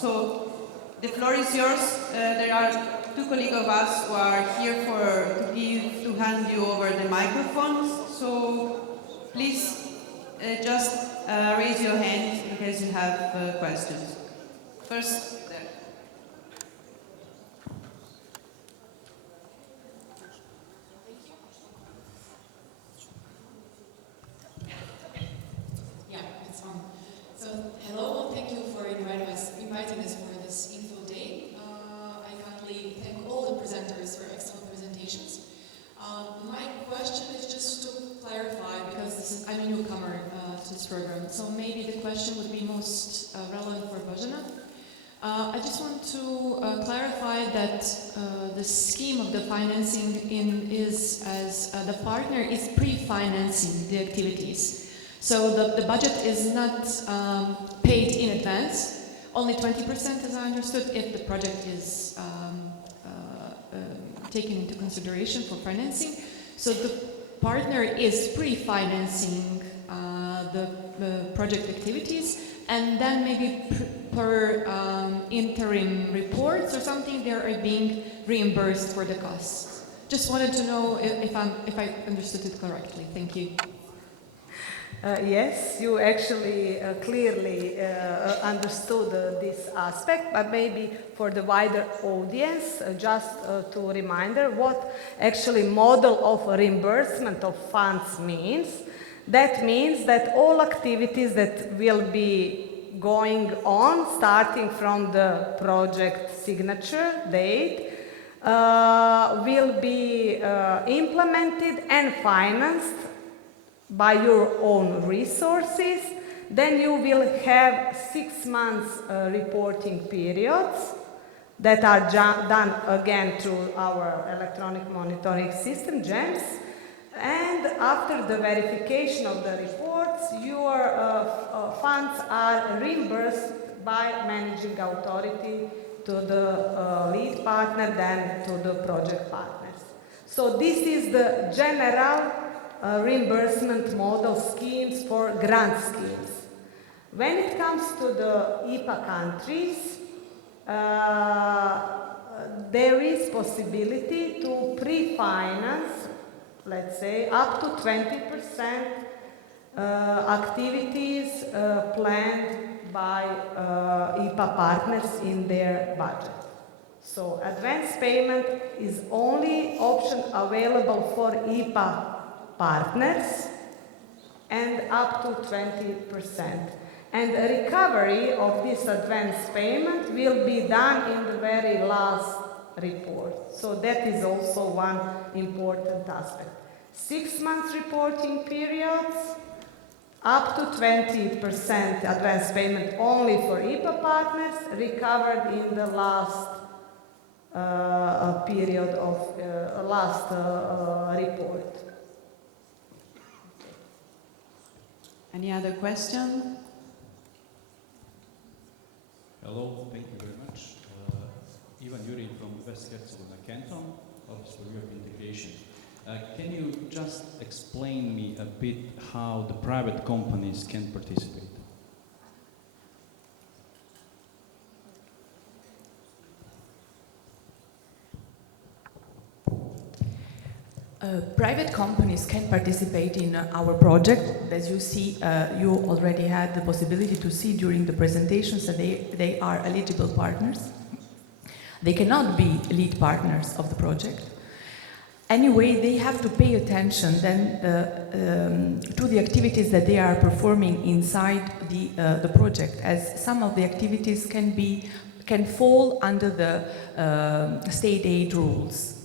So the floor is yours. There are two colleagues of us who are here to hand you over the microphones. So please just raise your hand in case you have questions. First, there. Hello, thank you for inviting us for this info day. I kindly thank all the presenters for excellent presentations. My question is just to clarify, because I'm a newcomer to this program, so maybe the question would be most relevant for Božena. I just want to clarify that the scheme of the financing is as the partner is pre-financing the activities. So the budget is not paid in advance, only 20%, as I understood, if the project is taken into consideration for financing. So the partner is pre-financing the project activities, and then maybe per interim reports or something, they are being reimbursed for the costs. Just wanted to know if I understood it correctly. Thank you. Yes, you actually clearly understood this aspect, but maybe for the wider audience, just to reminder what actually model of reimbursement of funds means. That means that all activities that will be going on starting from the project signature date will be implemented and financed by your own resources. Then you will have 6 months reporting periods that are done again through our electronic monitoring system, GEMS. And after the verification of the reports, your funds are reimbursed by managing authority to the lead partner, then to the project partners. So this is the general reimbursement model schemes for grant schemes. When it comes to the IPA countries, there is possibility to pre-finance, let's say, up to 20% activities planned by IPA partners in their budget. So advance payment is only option available for IPA partners and up to 20%. And a recovery of this advance payment will be done in the very last report. So that is also one important aspect. 6 months reporting periods, up to 20% advance payment only for IPA partners, recovered in the last period of last report. Any other question? Hello, thank you very much. Ivan Yuri from West Herzegovina Canton, Office for European Integration. Can you just explain me a bit how the private companies can participate? Private companies can participate in our project. As you see, you already had the possibility to see during the presentations that they are eligible partners. They cannot be lead partners of the project. Anyway, they have to pay attention then to the activities that they are performing inside the project, as some of the activities can fall under the state aid rules.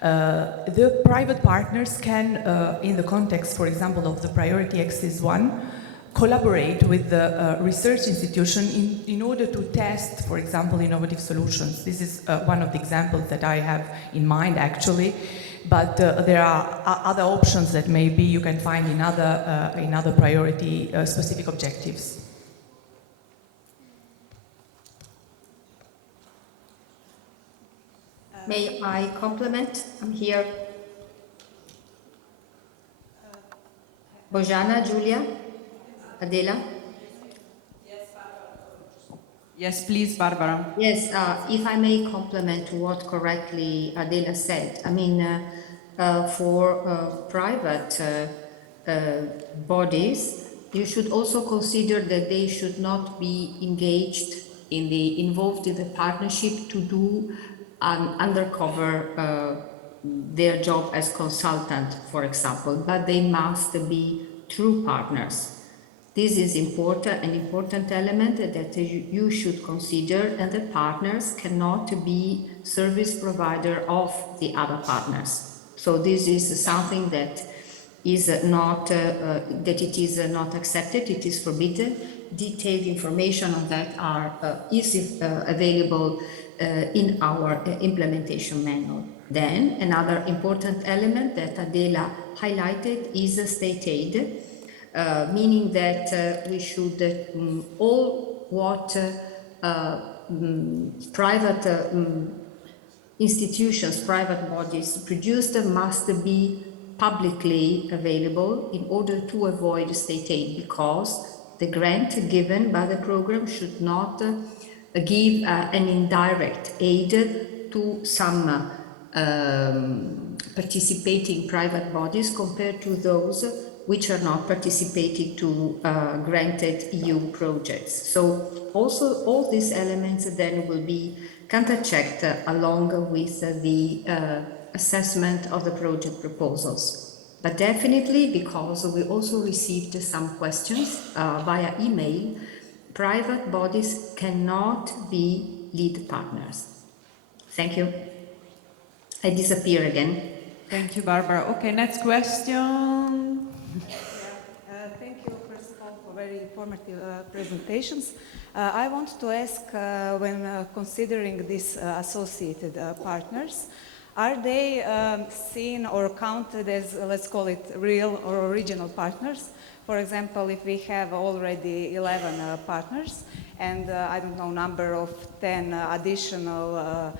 The private partners can, in the context, for example, of the Priority Axis 1, collaborate with the research institution in order to test, for example, innovative solutions. This is one of the examples that I have in mind, actually, but there are other options that maybe you can find in other priority specific objectives. May I compliment? I'm here. Božena, Julia, Adela. Yes, please, Barbara. Yes, if I may complement what correctly Adela said, I mean, for private bodies, you should also consider that they should not be involved in the partnership to do an undercover their job as consultant, for example, but they must be true partners. This is an important element that you should consider, and the partners cannot be service provider of the other partners. So this is something that is not not accepted. It is forbidden. Detailed information on that is available in our implementation manual. Then another important element that Adela highlighted is state aid. Meaning that we should all what private institutions, private bodies produced must be publicly available in order to avoid state aid, because the grant given by the program should not give an indirect aid to some participating private bodies compared to those which are not participating to granted EU projects. So also all these elements then will be counter-checked along with the assessment of the project proposals. But definitely, because we also received some questions via email, private bodies cannot be lead partners. Thank you. I disappear again. Thank you, Barbara. Okay, next question. Thank you, first of all, for very informative presentations. I want to ask, when considering these associated partners, are they seen or counted as, let's call it, real or original partners? For example, if we have already 11 partners and, I don't know, number of 10 additional,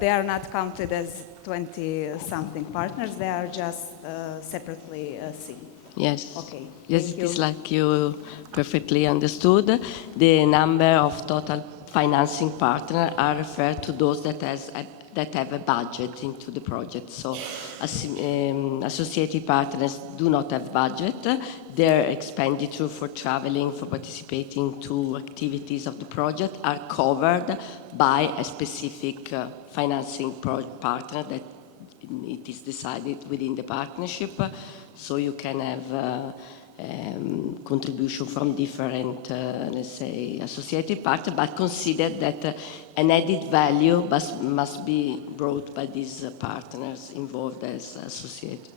they are not counted as 20-something partners, they are just separately seen. Yes. Okay. Yes, Thank it is you. like you perfectly understood. The number of total financing partners are referred to those that have a budget into the project. So associated partners do not have budget. Their expenditure for traveling, for participating to activities of the project are covered by a specific financing partner that it is decided within the partnership. So you can have contribution from different, let's say, associated partners, but consider that an added value must be brought by these partners involved as associated.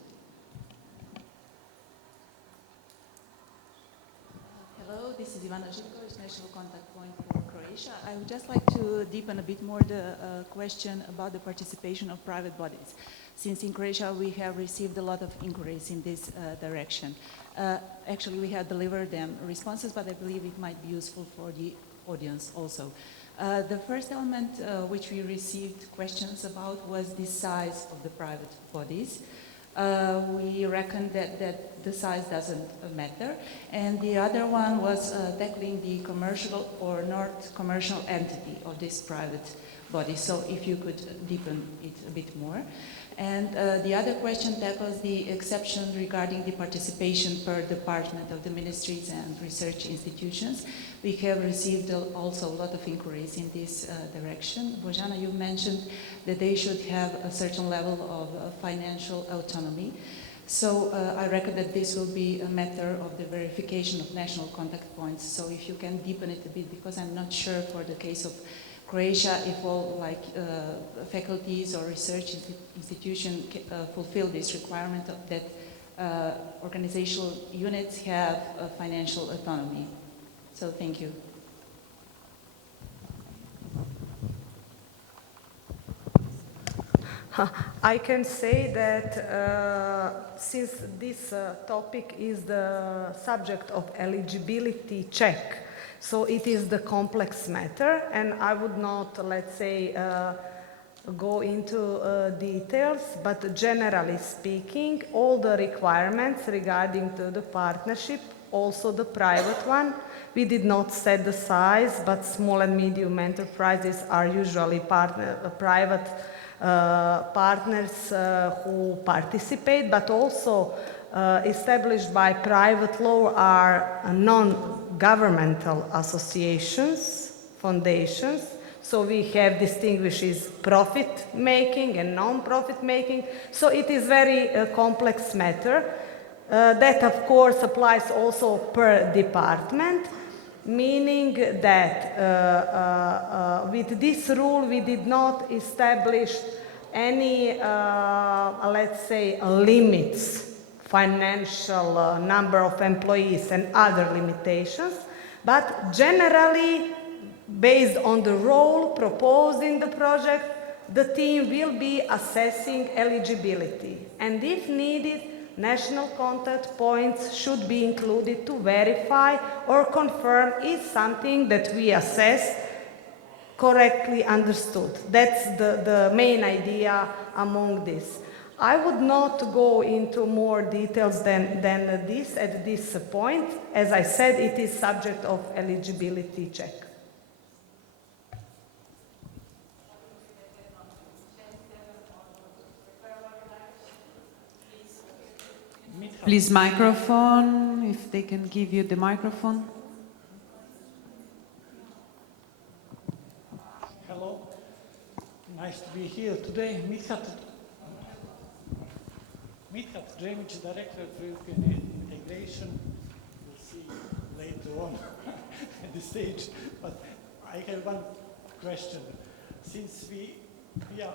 Hello, this is Ivana Živković, National Contact Point for Croatia. I would just like to deepen a bit more the question about the participation of private bodies. Since in Croatia we have received a lot of inquiries in this direction. Actually, we have delivered them responses, but I believe it might be useful for the audience also. The first element which we received questions about was the size of the private bodies. We reckon that the size doesn't matter. And the other one was tackling the commercial or not commercial entity of this private body. So if you could deepen it a bit more. And the other question tackles the exception regarding the participation per department of the ministries and research institutions. We have received also a lot of inquiries in this direction. Bojana, you mentioned that they should have a certain level of financial autonomy. So I reckon that this will be a matter of the verification of national contact points. So if you can deepen it a bit, because I'm not sure for the case of Croatia, if all faculties or research institutions fulfill this requirement that organizational units have financial autonomy. So thank you. I can say that since this topic is the subject of eligibility check, so it is the complex matter, and I would not, let's say, go into details, but generally speaking, all the requirements regarding to the partnership also the private one. We did not set the size, but small and medium enterprises are usually private partners who participate, but also established by private law are non-governmental associations, foundations. So we have distinguishes profit making and non-profit making. So it is very complex matter. That of course applies also per department, meaning that with this rule we did not establish any, let's say, limits, financial number of employees and other limitations, but generally based on the role proposed in the project, the team will be assessing eligibility, and if needed, national contact points should be included to verify or confirm if something that we assess correctly understood. That's the main idea among this. I would not go into more details than this at this point. As I said, it is subject of eligibility check. Please, microphone, if they can give you the microphone. Hello, nice to be here today. Mithat Dremic, Director for European Integration. We'll see later on at the stage. But I have one question. Since we are